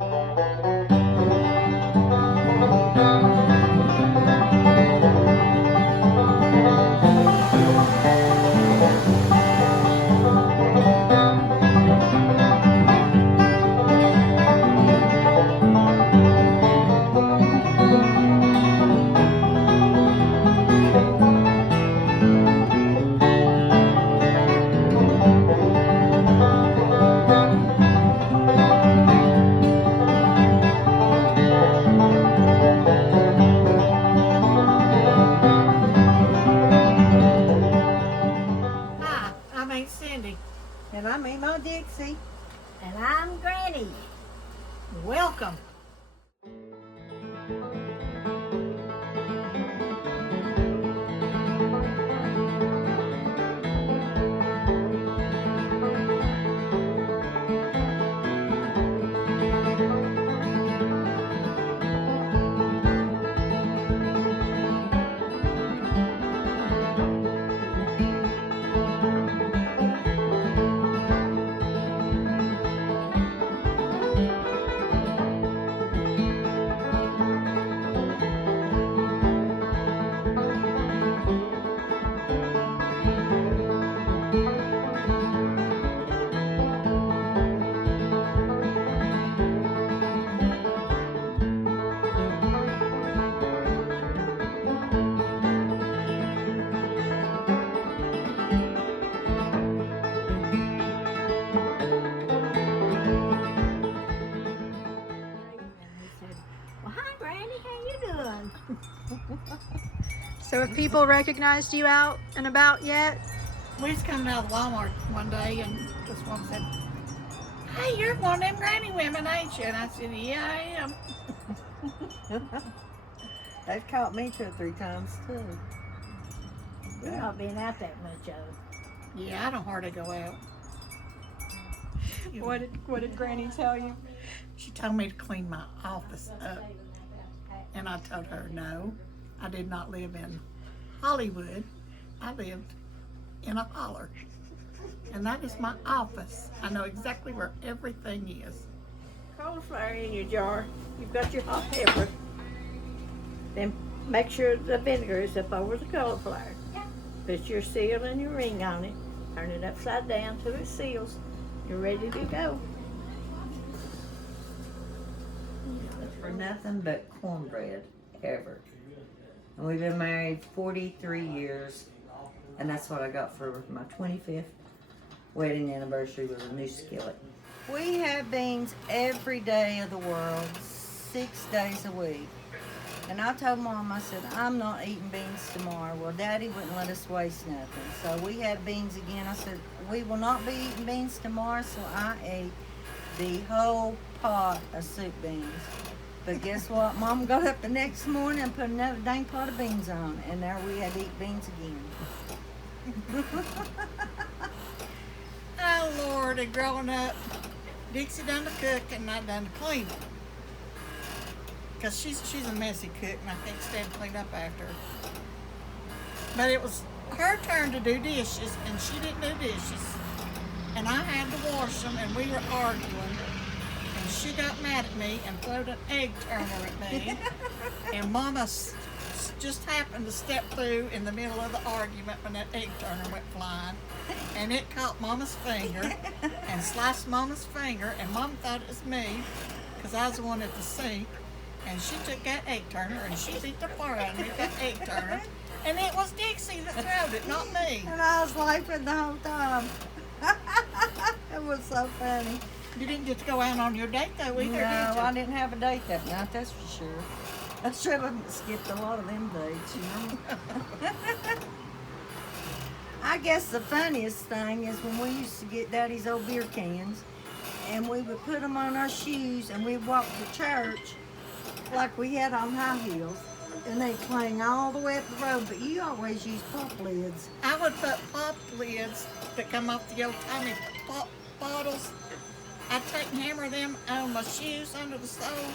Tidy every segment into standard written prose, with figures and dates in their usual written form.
And I'm Emo Dixie. And I'm Granny. Welcome. So have people recognized you out and about yet? We was coming out of Walmart one day and this one said, "Hey, you're one of them granny women, ain't you?" And I said, "Yeah, I am." They've caught me 2 or 3 times too. You're not being out that much, Yeah, I don't hardly go out. What did Granny tell you? She told me to clean my office up. And I told her, no, I did not live in Hollywood. I lived in a holler. And that is my office. I know exactly where everything is. Cauliflower in your jar. You've got your hot pepper. Then make sure the vinegar is up over the cauliflower. Put your seal and your ring on it. Turn it upside down till it seals. You're ready to go. For nothing but cornbread, ever. And we've been married 43 years. And that's what I got for my 25th wedding anniversary, was a new skillet. We have beans every day of the world, 6 days a week. And I told Mom, I said, I'm not eating beans tomorrow. Well, Daddy wouldn't let us waste nothing. So we had beans again. I said, we will not be eating beans tomorrow. So I ate the whole pot of soup beans. But guess what? Mom got up the next morning and put another dang pot of beans on. And there we had to eat beans again. Oh, Lord, and growing up, Dixie done the cook and I done the cleaning. Because she's a messy cook and I can't stand to clean up after her. But it was her turn to do dishes and she didn't do dishes. And I had to wash them and we were arguing. And she got mad at me and threw an egg turner at me. And Mama just happened to step through in the middle of the argument when that egg turner went flying. And it caught Mama's finger and sliced Mama's finger. And Mama thought it was me because I was the one at the sink. And she took that egg turner and she beat the fire out of me with that egg turner. And it was Dixie that threw it, not me. And I was laughing the whole time. It was so funny. You didn't get to go out on your date though either, No, did you? I didn't have a date that night, that's for sure. I should have skipped a lot of them dates, you know. I guess the funniest thing is when we used to get Daddy's old beer cans and we would put them on our shoes and we'd walk to church like we had on high heels and they'd clang all the way up the road, but you always use pop lids. I would put pop lids that come off the old tiny pop bottles. I'd take and hammer them on my shoes under the soles.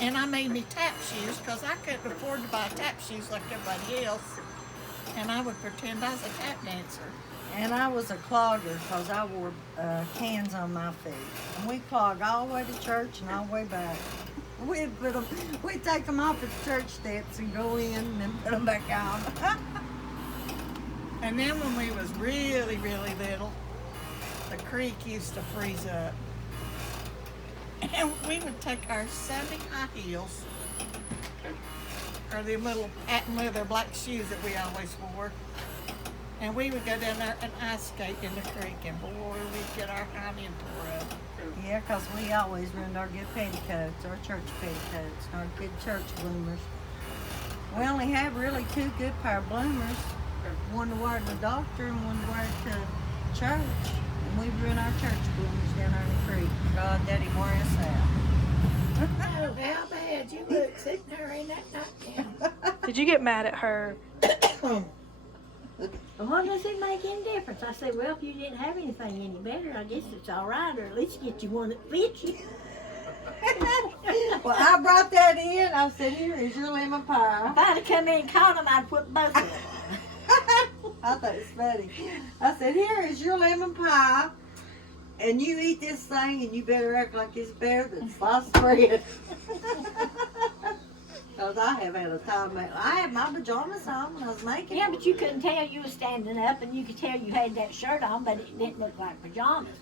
And I made me tap shoes because I couldn't afford to buy tap shoes like everybody else. And I would pretend I was a tap dancer. And I was a clogger because I wore cans on my feet. And we clogged all the way to church and all the way back. We'd take them off at the church steps and go in and then put them back on. And then when we was really, really little, the creek used to freeze up. And we would take our Sunday high heels, or the little patent leather black shoes that we always wore, and we would go down there and ice skate in the creek, and boy, we'd get our hind end tore up. Yeah, because we always ruined our good petticoats, our church petticoats, our good church bloomers. We only have really two good pair of bloomers. One to wear to the doctor and one to wear to church. And we ruined our church bloomers down there in the creek. God, Daddy wore us out. Oh, how bad you look sitting there in that nightgown. Did you get mad at her? What does it make any difference? I said, well, if you didn't have anything any better, I guess it's all right, or at least get you one that fits you. Well, I brought that in. I said, here is your lemon pie. If I'd have come in and caught them, I'd put both of them. I thought it was funny. I said, here is your lemon pie. And you eat this thing and you better act like it's better than sliced bread. Because I have had a time. I had my pajamas on when I was making Yeah, it. but you couldn't tell you were standing up, and you could tell you had that shirt on, but it didn't look like pajamas.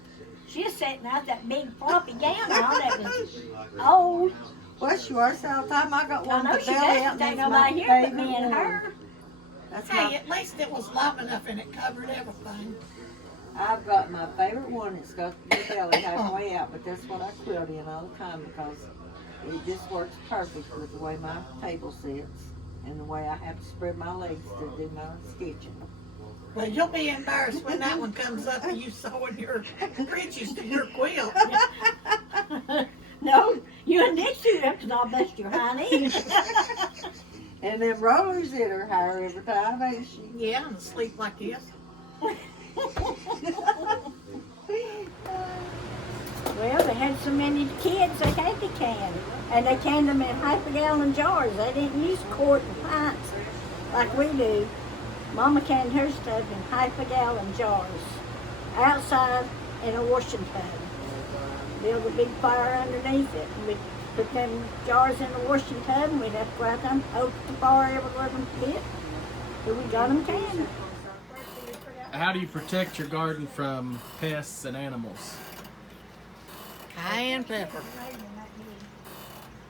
She was sitting out that big floppy gown on that was old. Well, she wears it all the time. I got I one know with she the belly doesn't. out and Ain't it's my nobody here but favorite me and one. her. That's Hey, my, at least it was long enough and it covered everything. I've got my favorite one. It's got the belly halfway out, but that's what I quilt in all the time because it just works perfect with the way my table sits and the way I have to spread my legs to do my stitching. Well, you'll be embarrassed when that one comes up and you sewing your breeches to your quilt. No, you and Dixie have to not bust your hind end. And them rollers in her hair every time, ain't she? Yeah, and sleep like this. Well, they had so many kids, they had to can. And they canned them in half-a-gallon jars. They didn't use quart and pints like we do. Mama canned her stuff in half-a-gallon jars. Outside in a washing tub. Build a big fire underneath it. And we'd put them jars in the washing tub and we'd have to go out there and poke the fire everywhere them fit. So we got them canned. How do you protect your garden from pests and animals? Cayenne pepper.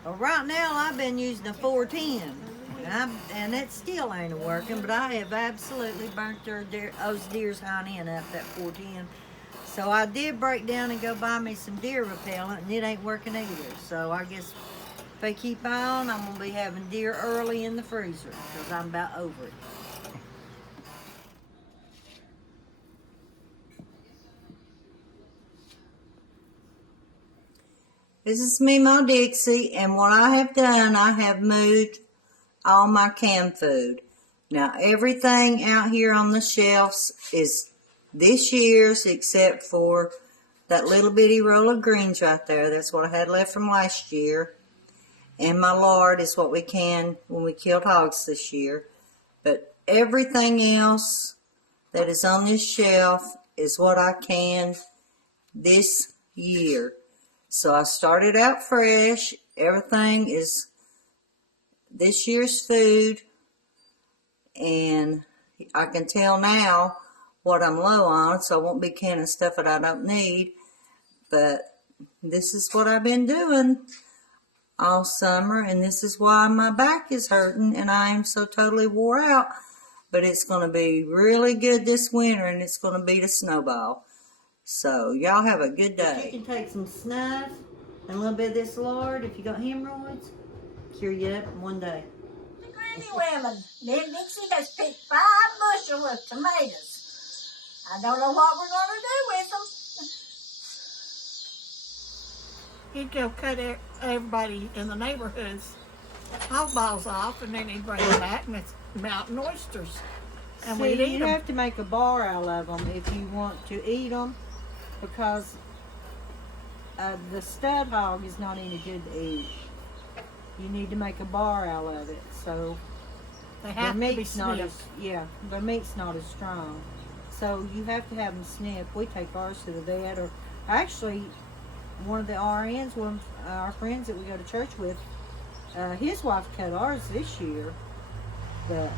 Well, right now I've been using a 410, and it still ain't working. But I have absolutely burnt those deer's hind end up that 410. So I did break down and go buy me some deer repellent, and it ain't working either. So I guess if they keep on, I'm gonna be having deer early in the freezer because I'm about over it. This is me, my Dixie, and what I have done, I have moved all my canned food. Now, everything out here on the shelves is this year's except for that little bitty roll of greens right there. That's what I had left from last year. And my lard is what we canned when we killed hogs this year. But everything else that is on this shelf is what I canned this year. So I started out fresh. Everything is this year's food. And I can tell now what I'm low on, so I won't be canning stuff that I don't need. But this is what I've been doing all summer, and this is why my back is hurting and I am so totally wore out. But it's going to be really good this winter, and it's going to beat a snowball. So, y'all have a good day. You can take some snuff and a little bit of this lard if you got hemorrhoids. Cure you up in one day. The granny women. Me and Dixie just picked 5 bushel of tomatoes. I don't know what we're going to do with them. He'd go cut everybody in the neighborhood's hog balls off, and then he'd bring them back, and it's mountain oysters. And See, we'd eat you them. have to make a bar out of them if you want to eat them, because the stud hog is not any good to eat. You need to make a bar out of it, so They the have to be meat's not snipped. as the meat's not as strong. So you have to have them snipped. We take ours to the vet, or actually, one of the RNs, one of our friends that we go to church with, his wife cut ours this year, but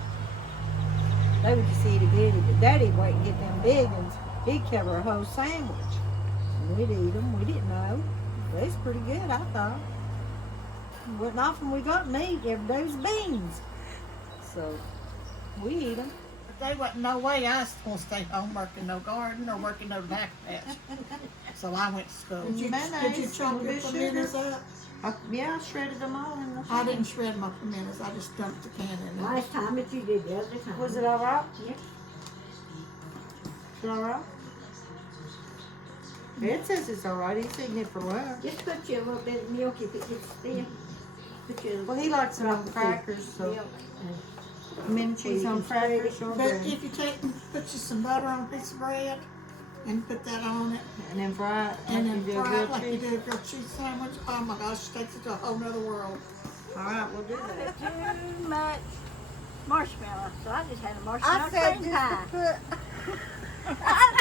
they would just eat a bitty. But Daddy'd wait and get them big ones. He'd cover a whole sandwich, and we'd eat them. We didn't know. They was pretty good, I thought. Wasn't often we got meat. Every day was beans. So we eat them. But there wasn't no way I was going to stay home working no garden or working no back patch. So I went to school. Did you chop your pimentas up? Yeah, I shredded them all in the I didn't shred my pimentas. I just dumped the can in there. Last time that you did the other time. Was it all right? Yeah. Is it all right? It says it's all right. He's eating it for lunch. Just put you a little bit of milk if it gets thin. Put you Well, he likes it on crackers, so milk. mint cheese on crackers or But bread. if you put you some butter on a piece of bread and put that on it, And then fry it. and like then you do a fry it grilled like you cheese. do a grilled cheese sandwich, oh my gosh, it takes it to a whole nother world. All right, we'll do that. Too much marshmallow. So I just had a marshmallow I said cream just pie. to put. I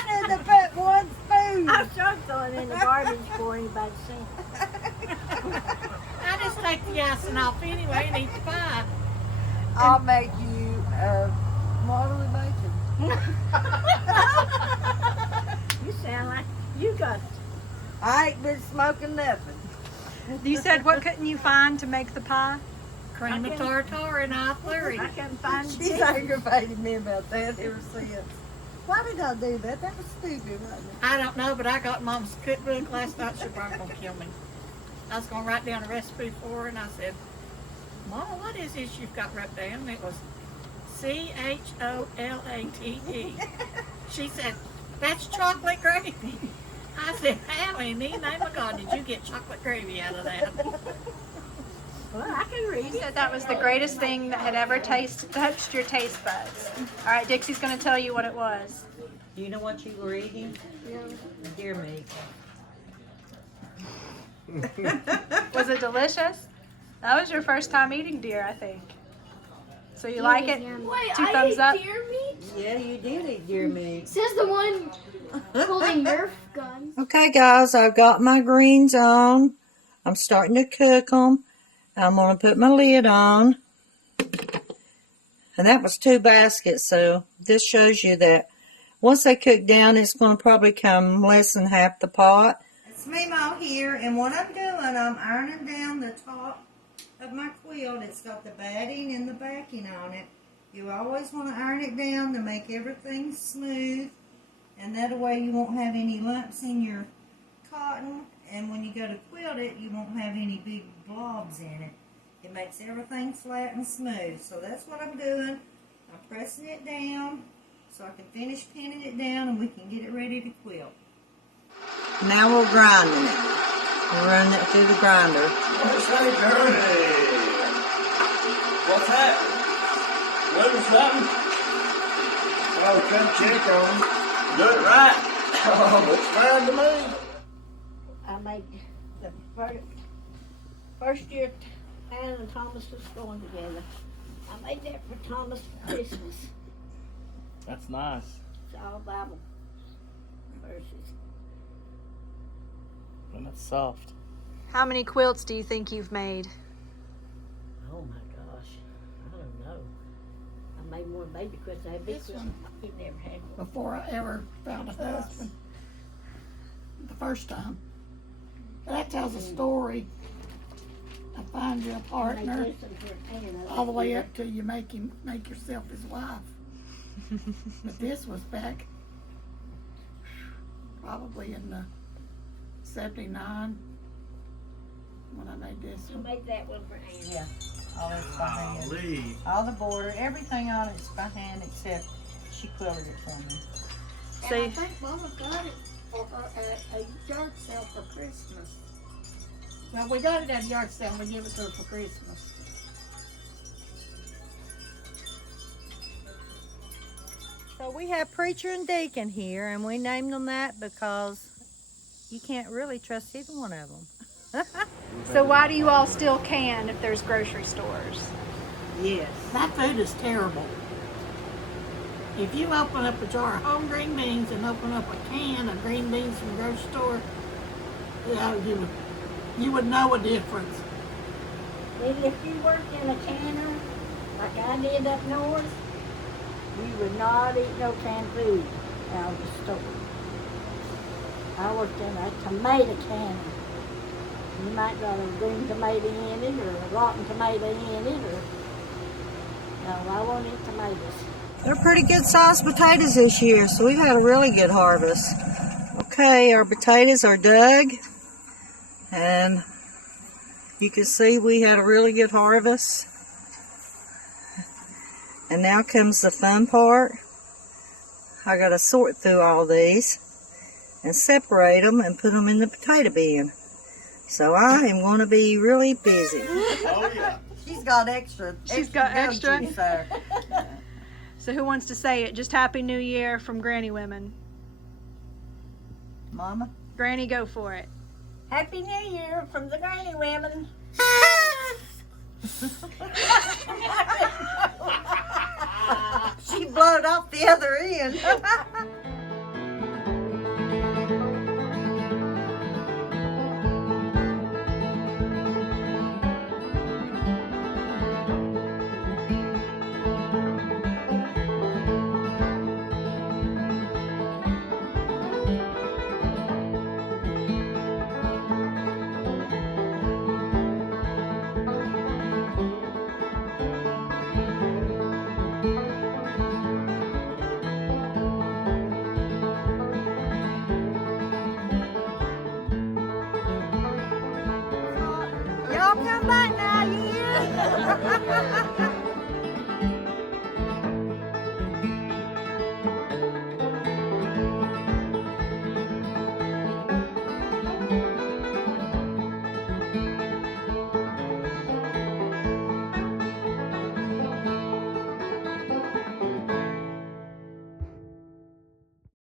said to put one spoon. I was throwing in the garbage for anybody to see. I just take the icing off anyway and eat the pie. I'll make you Waterloo bacon. You sound like you got I ain't been smoking nothing. You said what couldn't you find to make the pie? Cream of tartar and all flurry. I couldn't find the She's cheese. aggravated me about that ever since. Why did I do that? That was stupid, wasn't it? I don't know, but I got Mom's cookbook last night. She probably gonna kill me. I was gonna write down a recipe for her, and I said, Mama, what is this you've got wrote down? And it was CHOLATE. She said, that's chocolate gravy. I said, how in the name of God did you get chocolate gravy out of that? Well, I can read You it. said that was the greatest thing that had ever touched your taste buds. All right, Dixie's going to tell you what it was. Do you know what you were eating? Deer meat. Was it delicious? That was your first time eating deer, I think. So you like it? Wait, Two I thumbs ate up. deer meat? Yeah, you did eat deer meat. Says the one holding Nerf guns. Okay, guys, I've got my greens on. I'm starting to cook them. I'm going to put my lid on. And that was 2 baskets, so this shows you that once they cook down, it's going to probably come less than half the pot. It's Mimo here, and what I'm doing, I'm ironing down the top of my quilt. It's got the batting and the backing on it. You always want to iron it down to make everything smooth, and that way you won't have any lumps in your cotton, and when you go to quilt it, you won't have any big blobs in it. It makes everything flat and smooth. So that's what I'm doing. I'm pressing it down so I can finish pinning it down and we can get it ready to quilt. Now we're grinding it. We're running it through the grinder. What's that journey? What's that? Little something? Oh, come check on it. Do it right. Oh, looks fine to me. I made the first year Ann and Thomas was going together. I made that for Thomas for Christmas. That's nice. It's all Bible verses. And it's soft. How many quilts do you think you've made? Oh my gosh, I don't know. I made more baby quilts. I had big This quilts. one. He never had one. Before I ever found a husband. The first time. That tells a story. I find you a I partner listened to Ann. all the way up till you make yourself his wife. But this was back probably in the 79 when I made this I one. made that one for Ann. Yeah, all it's by hand. Golly. All the border, everything on it's by hand except she quilted it for me. And I think Mama got it for her at a yard sale for Christmas. Well, we got it at a yard sale and we gave it to her for Christmas. So we have Preacher and Deacon here, and we named them that because you can't really trust either one of them. So why do you all still can if there's grocery stores? Yes. That food is terrible. If you open up a jar of whole green beans and open up a can of green beans from the grocery store, you would know a difference. Maybe if you worked in a canner, like I did up north, we would not eat no canned food out of the store. I worked in a tomato canner. You might got a green tomato in it, or a rotten tomato in it, or... No, I won't eat tomatoes. They're pretty good sized potatoes this year, so we've had a really good harvest. Okay, our potatoes are dug, and you can see we had a really good harvest. And now comes the fun part. I gotta sort through all these and separate them and put them in the potato bin. So I am going to be really busy. Oh yeah. She's got extra. She's got milk extra? juice there. So who wants to say it? Just Happy New Year from Granny Women. Mama? Granny, go for it. Happy New Year from the granny women. She blowed off the other end. Y'all come back now, you hear?